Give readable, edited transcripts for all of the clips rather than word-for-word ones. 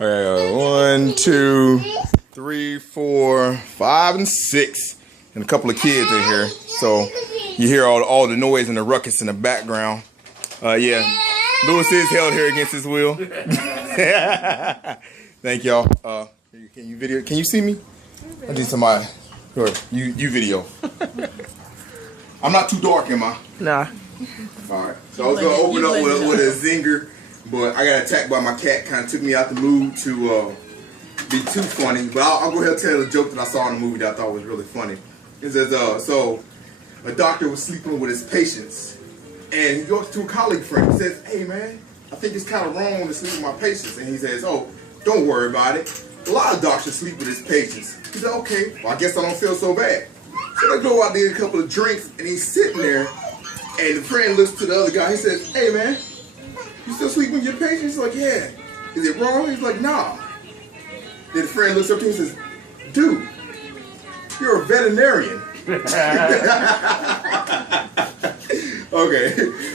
All right, 1, 2, 3, 4, 5, and 6, and a couple of kids in here. So you hear all the noise and the ruckus in the background. Yeah, Lewis is held here against his will. Thank y'all. Can you video? Can you see me? I need somebody. You video. I'm not too dark, am I? Nah. All right. So I was gonna open up with a zinger, but I got attacked by my cat. Kind of took me out the mood to be too funny. But I'll go ahead and tell the joke that I saw in the movie that I thought was really funny. It says, so a doctor was sleeping with his patients, and he goes to a colleague friend. He says, "Hey man, I think it's kind of wrong to sleep with my patients." And he says, "Oh, don't worry about it. A lot of doctors sleep with his patients." He said, "Okay, well, I guess I don't feel so bad." So they go out there, a couple of drinks, and he's sitting there, and the friend looks to the other guy. He says, "Hey man, you still sleeping with your patients?" He's like, "Yeah." "Is it wrong?" He's like, "Nah." Then the friend looks up to him and says, "Dude, you're a veterinarian." Okay,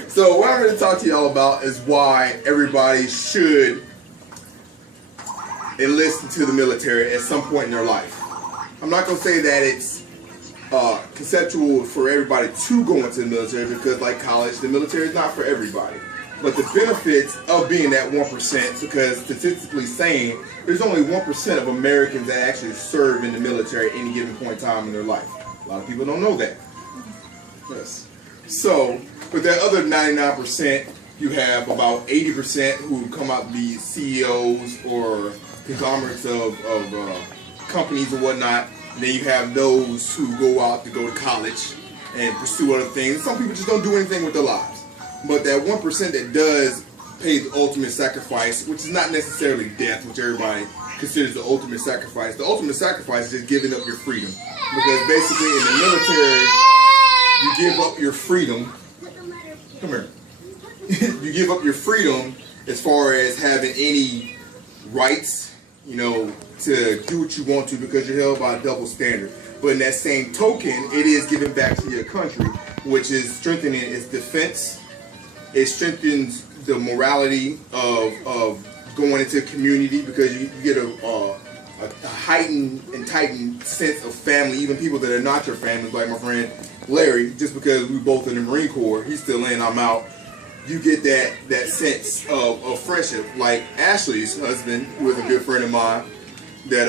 so what I'm going to talk to y'all about is why everybody should enlist into the military at some point in their life. I'm not going to say that it's conceptual for everybody to go into the military, because like college, the military is not for everybody. But the benefits of being that 1%, because statistically saying, there's only 1% of Americans that actually serve in the military at any given point in time in their life. A lot of people don't know that. Yes. So, but that other 99%, you have about 80% who come out to be CEOs or conglomerates of companies or whatnot. And then you have those who go out to go to college and pursue other things. Some people just don't do anything with their lives. But that 1% that does pay the ultimate sacrifice, which is not necessarily death, which everybody considers the ultimate sacrifice. The ultimate sacrifice is just giving up your freedom. Because basically in the military, you give up your freedom. Come here. You give up your freedom as far as having any rights, you know, to do what you want to, because you're held by a double standard. But in that same token, it is giving back to your country, which is strengthening its defense. It strengthens the morality of going into community, because you get a heightened and tightened sense of family. Even people that are not your family, like my friend Larry, just because we both in the Marine Corps, he's still in, I'm out. You get that sense of friendship. Like Ashley's husband, who is a good friend of mine, that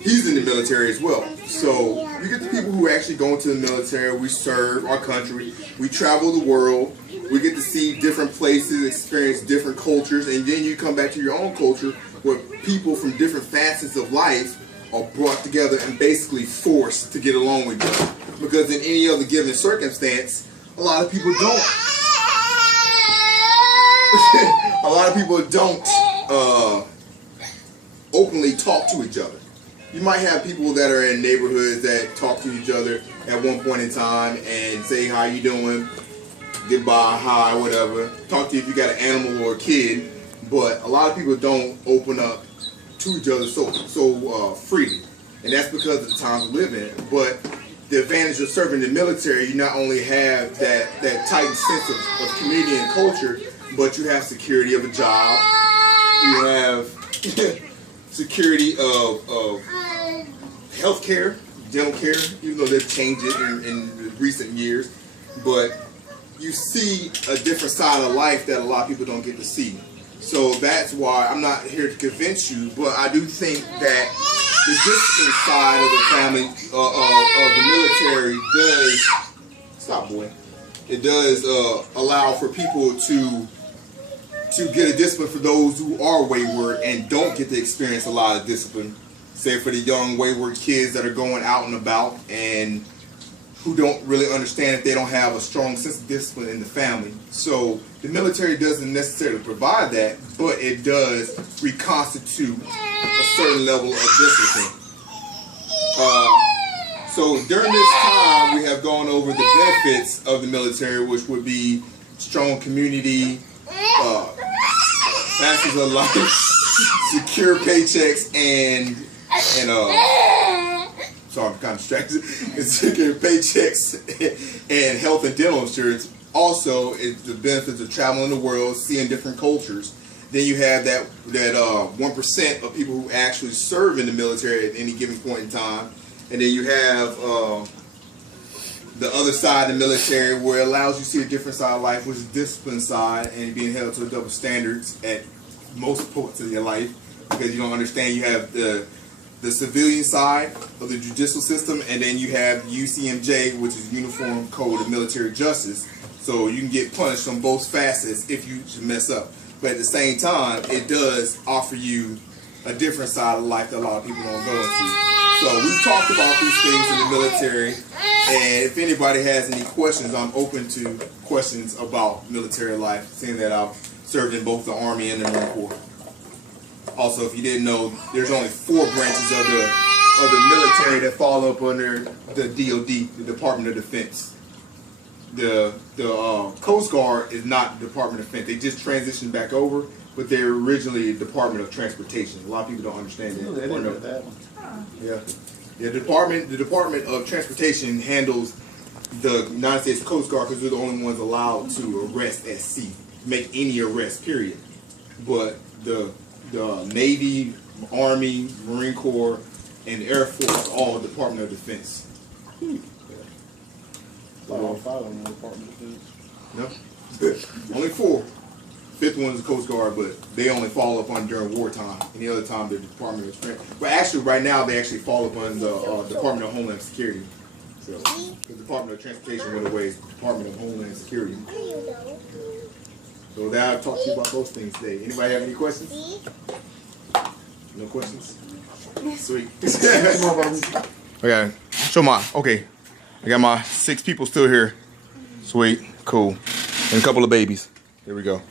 he's in the military as well. So you get the people who actually go into the military. We serve our country. We travel the world. We get to see different places, experience different cultures, and then you come back to your own culture where people from different facets of life are brought together and basically forced to get along with each other. Because in any other given circumstance, a lot of people don't. A lot of people don't openly talk to each other. You might have people that are in neighborhoods that talk to each other at one point in time and say, "How you doing? Goodbye, hi, whatever." Talk to you if you got an animal or a kid. But a lot of people don't open up to each other so freely. And that's because of the times we live in. But the advantage of serving the military, you not only have that tight sense of community and culture, but you have security of a job. You have security of health care, dental care, even though they've changed it in recent years. But you see a different side of life that a lot of people don't get to see. So that's why I'm not here to convince you, but I do think that the discipline side of the family, of the military does, stop boy, it does allow for people to get a discipline for those who are wayward and don't get to experience a lot of discipline. Say for the young wayward kids that are going out and about and who don't really understand if they don't have a strong sense of discipline in the family. So the military doesn't necessarily provide that, but it does reconstitute a certain level of discipline. So during this time, we have gone over the benefits of the military, which would be strong community, masters of life, secure paychecks, and sorry, I'm kind of distracted. Secure paychecks and health and dental insurance. Also, it's the benefits of traveling the world, seeing different cultures, Then you have that 1% of people who actually serve in the military at any given point in time. And then you have the other side of the military, where it allows you to see a different side of life, which is the discipline side, and being held to double standards at most points of your life, because you don't understand. You have the civilian side of the judicial system, and then you have UCMJ, which is Uniform Code of Military Justice. So you can get punished on both facets if you mess up. But at the same time, it does offer you a different side of life that a lot of people don't go into. So we've talked about these things in the military, and if anybody has any questions, I'm open to questions about military life, seeing that I've served in both the Army and the Marine Corps. Also, if you didn't know, there's only 4 branches of the military that fall up under the DOD, the Department of Defense. The Coast Guard is not the Department of Defense. They just transitioned back over, but they're originally the Department of Transportation. A lot of people don't understand that. Ooh, they didn't know that one. Yeah. The Department of Transportation handles the United States Coast Guard, because they're the only ones allowed to arrest at sea, make any arrest, period. But the Navy, Army, Marine Corps, and the Air Force are all Department of Defense. All 5 in the Department of Defense. No. Only 4. 5th one is the Coast Guard, but they only fall up on during wartime. Any other time, the Department of Transportation. But actually, right now, they actually fall up on the Department of Homeland Security. So, the Department of Transportation went away, it's the Department of Homeland Security. So that I've talked to you about those things today. Anybody have any questions? No questions? Sweet. Okay, show mine. Okay, I got my 6 people still here. Sweet, cool, and a couple of babies. Here we go.